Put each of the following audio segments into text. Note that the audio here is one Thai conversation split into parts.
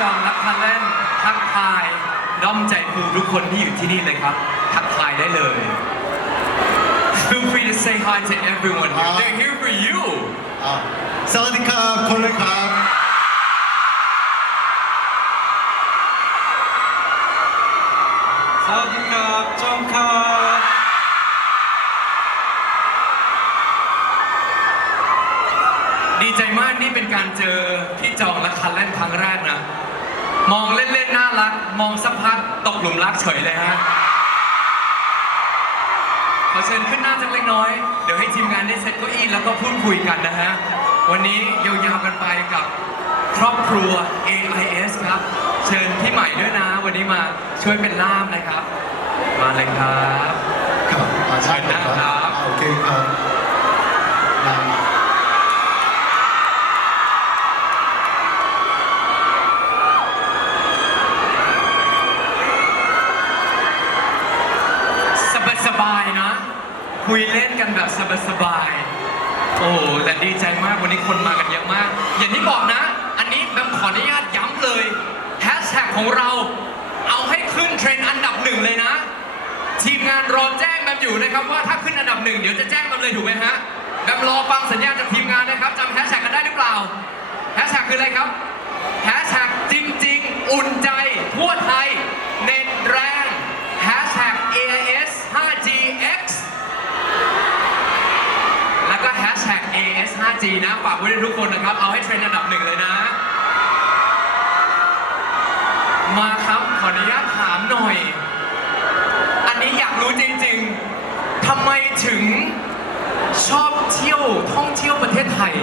จองรับทันเล่นทักทายด้อมใจภูทุกคนที่อยู่ที่นี่เลยครับ ทักทายได้เลย Feel free to say hi to everyone here. They're here for you. สวัสดีครับคนสดีครับจอ우ครับ.ดีใจมากนี่เป็นการเจอพี่จองและคันเล่นครั้งแรก มองเล่นๆน่ารัก มองสักพักตกหลุมรักเฉยเลยฮะขอเชิญขึ้นหน้าสักเล็กน้อย เดี๋ยวให้ทีมงานได้เซตเก้าอี้แล้วก็พูดคุยกันนะฮะ วันนี้ยาวๆกันไปกับครอบครัว AIS ครับ เชิญพี่ใหม่ด้วยนะ วันนี้มาช่วยเป็นล่ามนะครับ มาเลยครับ ครับอ่าใช่คเชิรัญนะครับ อ่าโอเคครับได้สบายๆนะ คุ ยเล่นกันแบบสบายๆ โอ้แต่ดีใจมากวันนี้คนมากันเยอะมาก อย่างที่บอกนะ อันนี้แบมขออนุญาตย้ำเลยแฮชแท็กของเราเอาให้ขึ้นเทรนด์อันดับหนึ่งเลยนะ ทีมงานรอแจ้งแบมอยู่นะครับว่าถ้าขึ้นอันดับหนึ่งเดี๋ยวจะแจ้งแบมเลยถูกไหมฮะแบมรอฟังสัญญาณจากทีมงานนะครับจำแฮชแท็กกันได้หรือเปล่าแฮชแท็กคืออะไรครับแฮชแท็กจริง ๆ อุ่นใจ 5G นะฝากไว้ด้วยทุกคนนะครับ เอาให้เทรนด์อันดับหนึ่งเลยนะ มาครับขออนุญาตถามหน่อย อันนี้อยากรู้จริงๆทำไมถึงชอบเที่ยวท่องเที่ยวประเทศไทย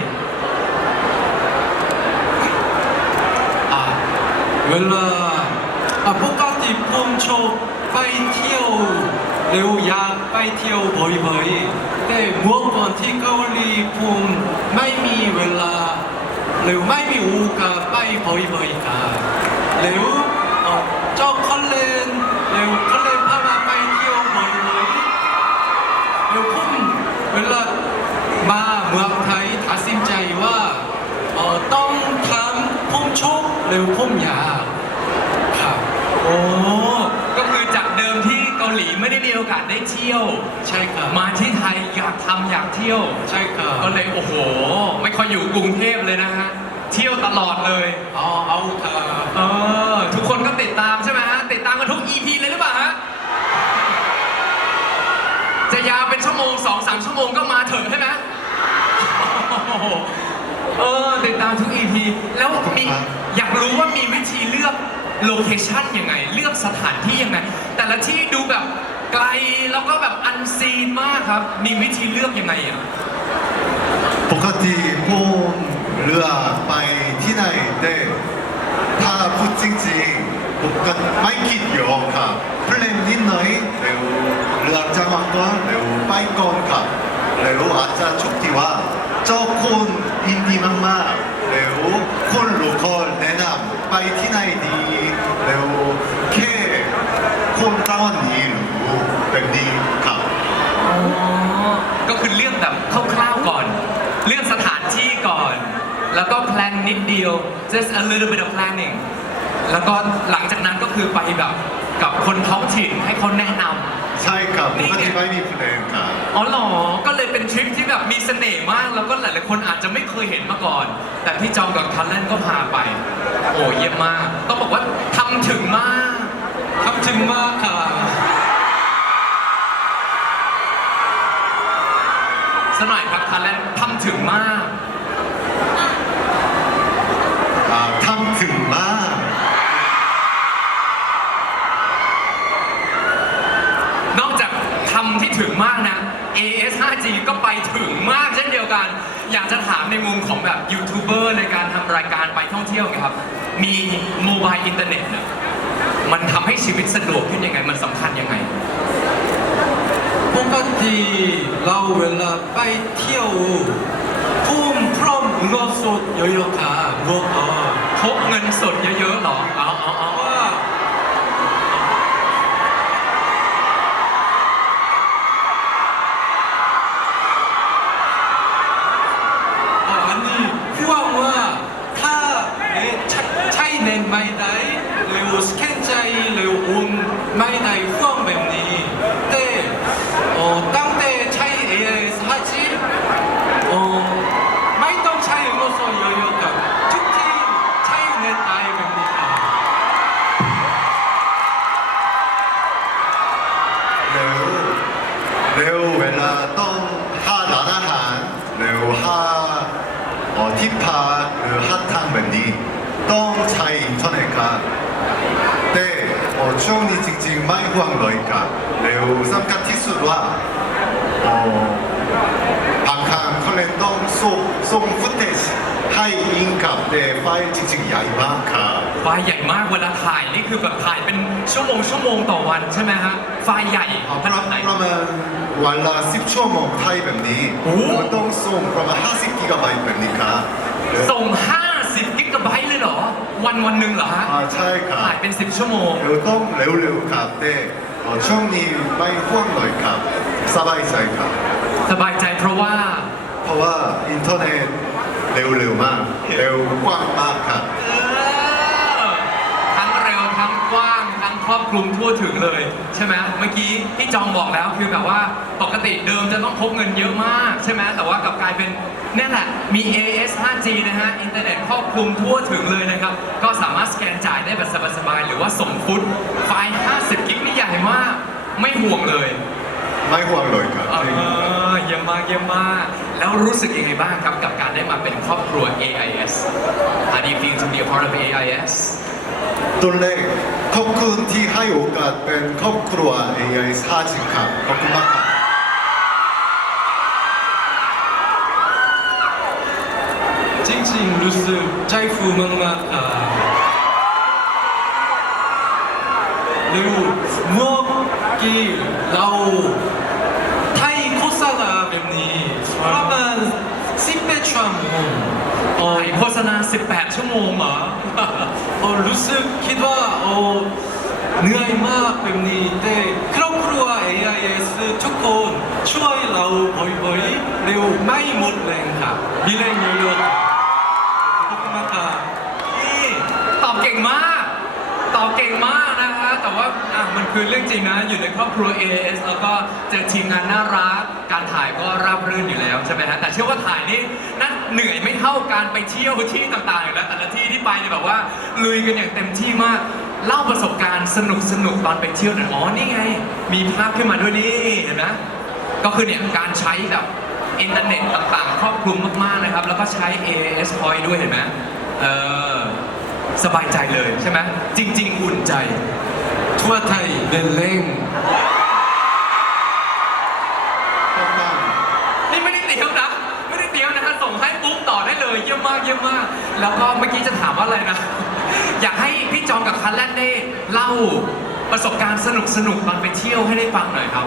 เวลาอะปกติผมชอบไปเที่ยวเร็วอยากไปเที่ยวบ่อยๆแต่เมือก่ นที่เกาหลีผมไม่มีเวลา หรือไม่มีโอกาสไปบ่อยๆกันแล้วเอ่อเจ้าคอนเลนแล้วคอนเลนพามาไปเที่ยวบ่อยๆแล้วผมเวลามาเมืองไทยตัดสินใจว่าต้องทำผมชอบแล้วผมอยากครับ โอ้ ก็คือจากเดิมที่เกาหลีไม่ได้มี โอกาสได้เที่ยว ใช่ครับ มาที่ไทยอยากทำอยากเที่ยว ใช่ครับก็เลยโอ้โห ไม่ค่อยอยู่กรุงเทพเลยนะฮะ เที่ยวตลอดเลย เอาเอาครับเออ ทุกคนก็ติดตามใช่ไหมฮะ ติดตามกันทุก EP เลยหรือเปล่าฮะ จะยาวเป็นชั่วโมงสองสามชั่วโมงก็มาเถอะใช่ไหมโอ้โหเออ ติดตามทุก EP แล้วมีอยากรู้ว่ามีวิธีเลือกโลเคชั่นยังไง เลือกสถานที่ยังไง แต่ละที่ดูแบบ ไกลแล้วก็แบบอันซีนมากครับ มีวิธีเลือกยังไงอะ ปกติผมเรือไปที่ไหนแต่ถ้าพูดจริงๆผมก็ไม่คิดเยอะครับเพลนนิดหน่อยเร็วเรือจังหวะก่อนเร็วไปก่อนครับเร็วอาจจะชุกที่ว่าเจ้าคนอินดีมากๆเร็วคนโลคอลแนะนำไปที่ไหนดีเร็วแค่คนตอนนี้รู้แบบนี้ครับ อ๋อ ก็คือเลือกแบบคร่าวๆก่อน เลือกสถานที่ก่อน แล้วก็แพลนนิดเดียว just a little bit of planning แล้วก็หลังจากนั้นก็คือไปแบบกับคนท้องถิ่นให้เขาแนะนำใช่ครับปนี่กไงติไม่มีเพลงครับอ๋อเหรอ ก็เลยเป็นทริปที่แบบมีเสน่ห์มาก แล้วก็หลายๆคนอาจจะไม่เคยเห็นมาก่อน แต่พี่จองกับคันเล่นก็พาไป โอ้เยี่ยมมาก ต้องบอกว่าทำถึงมากทำถึงมากครับ สกหน่อยครับคันเล่นทำถึงมาก อ่าทำถึงมาก นอกจาก ทำที่ถึงมากนะ AS 5G ก็ไปถึงมากเช่นเดียวกัน อยากจะถามในมุมของแบบยูทูบเบอร์ในการทำรายการไปท่องเที่ยวไงครับ มีโมบายอินเทอร์เน็ตเนี่ยมันทำให้ชีวิตสะดวกขึ้นยังไง มันสำคัญยังไง ปกติเราเวลาไปเที่ยวผมพร้อมเงินสดเยอะๆครับเมื่อก่อนพกเงินสดเยอะๆหรอเอาเอาเอา ว่า อะอันนี้ห่วงว่าถ้าเอ๊ะใช้ใช้เน็ตไม่ได้หรือสแกนใจหรือโอนไม่ ที่พักหรือหัดทางแบบนี้ ต้องใช้อินเทอร์เน็ตครับแต่เอ่อช่วงนี้จริงๆไม่ห่วงเลยครับแล้วสำคัญที่สุดว่าเอ่อบางครั้งเขาเลยต้องส่งส่งฟุตเทจให้อิงกับแต่ไฟล์จริงๆใหญ่มากครับไฟล์ใหญ่มากเวลาถ่ายนี่คือแบบถ่ายเป็นชั่วโมงชั่วโมงต่อวันใช่ไหมฮะไฟล์ใหญ่เอาขประนาดไหนมาณวันละ10ชั่วโมงไทยแบบนี้โอ้เราต้องส่งประมาณ50กิกะไบต์แบบนี้ครับส่ง50 วันวันหนึ่งเหรอฮะอ่าใช่ครับถ่ายเป็น 10 ชั่วโมงเราต้องเร็วๆครับแต่เอ่อช่วงนี้ไม่ห่วงเลยครับสบายใจครับ สบายใจเพราะว่า เพราะว่าอินเทอร์เน็ตเร็วๆมาก เร็วกว้างมากครับ เออทั้งเร็วทั้งกว้างทั้ง ครอบคลุมทั่วถึงเลย ใช่ไหมเมื่อกี้พี่จองบอกแล้วคือแบบว่าปกติเดิมจะต้องพกเงินเยอะมากใช่ไหมแต่ว่ากลับกลายเป็นนี่แหละมี AS 5G นะฮะอินเทอร์เน็ตครอบคลุมทั่วถึงเลยนะครับ ก็สามารถสแกนจ่ายได้แบบสบายๆหรือว่าส่งฟุตไฟล์ 50 กิกนี่ใหญ่มาก ไม่ห่วงเลยไม่ห่วงเลยครับเออเยี่ยมมากเยี่ยมมาก แล้วรู้สึกยังไงบ้างครับกับการได้มาเป็นครอบครัว AIS How do you feel to be a part of AIS ตัวเล็กขอบคุณที่ให้โอกาสเป็นครอบครัว AI ซาจิครับขอบคุณมากครับจริงๆรู้สึกใจฟูมากๆาเร็วเมื่อกี้เราไทยโฆษณาแบบนี้ประมาณสิบเอ็ดชั่วโมงโ,이코스า 38 ชั่วโมงเหรอโอรู้สึกคิดว่าโอเหนื่อยมากแบบนี้แต่ครอบครัว AIS ทุกคนช่วยเราบ่อยๆเร็วไม่หมดแรงค่ะมีแรงเยอะๆขอบคุณมากค่ะนี่ตอบเก่งมาก ตอบเก่งมากนะคะ แต่ว่ามันคือเรื่องจริงนะ อยู่ในครอบครัว AIS แล้วก็เจอทีมงานน่ารัก การถ่ายก็ราบรื่นอยู่แล้วใช่ไหมฮะ แต่เชื่อว่าถ่ายนี่น เหนื่อยไม่เท่าการไปเที่ยวที่ต่างๆอยู่แล้วแต่ละที่ที่ไปเนี่ยแบบว่าลุยกันอย่างเต็มที่มากเล่าประสบการณ์สนุกสนุกๆตอนไปเที่ยวหน่อยอ๋อนี่ไง มีภาพขึ้นมาด้วยนี่เห็นไหมก็คือเนี่ยการใช้แบบอินเทอร์เน็ตต่างๆ ครอบคลุมมากๆนะครับ แล้วก็ใช้ AAS Point ด้วยเห็นไหมเออสบายใจเลยใช่ไหมจริง ๆ อุ่นใจ ทั่วไทยเดินเล่ง ขอบคุณมาก นี่ไม่ได้เตรียมนะ ไม่ได้เตรียมนะฮะส่งให้ปุ๊บต่อได้เลย เยี่ยมมากเยี่ยมมาก แล้วก็เมื่อกี้จะถามว่าอะไรนะ อยากให้พี่จองกับคันแลนได้เล่าประสบการณ์สนุกๆตอนไปเที่ยวให้ได้ฟังหน่อยครับ